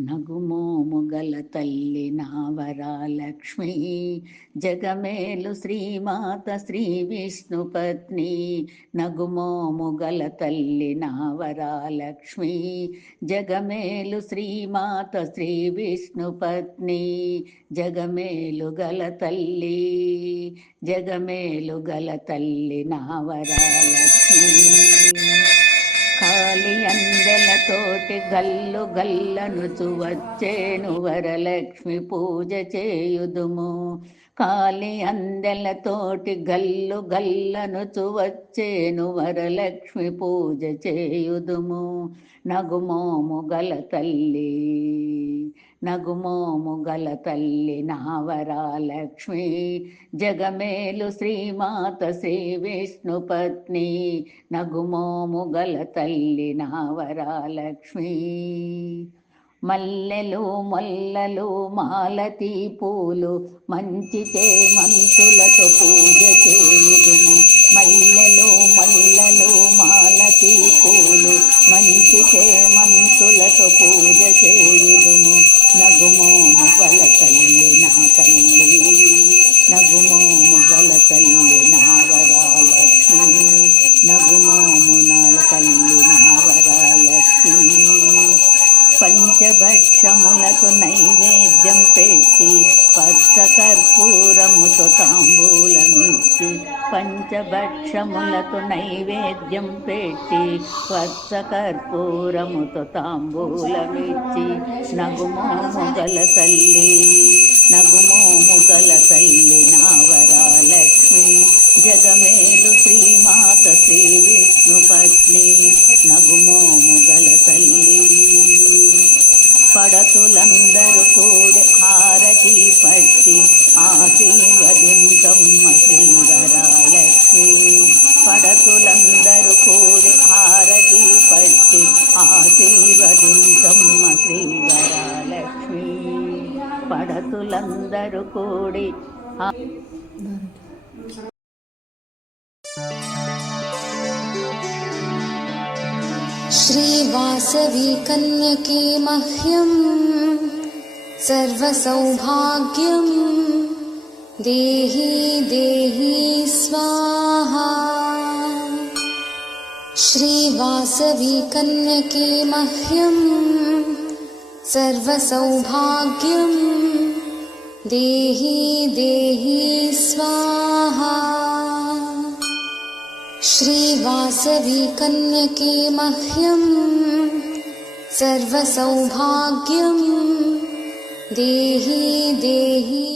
నగుమోముగల తల్లి నావరాలక్ష్మి జగమేలు శ్రీమాత శ్రీ విష్ణు పత్ని నగుమోముగల తల్లి నావరాలక్ష్మి జగమేలు శ్రీమాత శ్రీ విష్ణు పత్ని జగమేలు గల తల్లి జగమేలు గల తల్లి నావరాలక్ష్మి కాలి అందెలతోటి గల్లు గల్లనుచు వచ్చేను వరలక్ష్మి పూజ చేయుదుము. కాలి అందెలతోటి గల్లు గల్లనుచు వచ్చేను వరలక్ష్మి పూజ చేయుదుము. నగుమోము గల తల్లి నగుమోము గల తల్లి నావరాలక్ష్మి. జగమేలు శ్రీమాత శ్రీ విష్ణు పత్ని నగుమోము గల తల్లి నావరాలక్ష్మి. మల్లెలు మొల్లలు మాలతి పూలు మంచితే మంతులతో పూజ చేయుదుము. మల్లెలు మల్లలు మాలతి పూలు మంచితే మంతులతో పూజ చేయుదుము. నగుమో మొగల తల్లి నా వృక్షములతో నైవేద్యం పెట్టి పచ్చ కర్పూరముతో తాంబూలమిచ్చి పంచభక్షములతో నైవేద్యం పెట్టి పచ్చ కర్పూరముతో తాంబూలమిచ్చి నగుమోము గల తల్లి నగుమోము గల తల్లి నావరాలక్ష్మి జగమేలు శ్రీమాత శ్రీ పడతులందరూ కూడి హారతి పట్టి ఆశీర్వదించమ్మ శ్రీవరాలక్ష్మి పడతులందరూ కూడి హారతి పట్టి ఆశీర్వదించమ్మ శ్రీవరాలక్ష్మి పడతులందరూ కూడి Thank you. श्रीवासवी कन्यके मह्यं सर्वसौभाग्यं देहि देहि स्वाहा। श्रीवासवी कन्यके मह्यं सर्वसौभाग्यं देहि देहि स्वाहा श्रीवासवी कन्यके मह्यं सर्वसौभाग्यं देहि देहि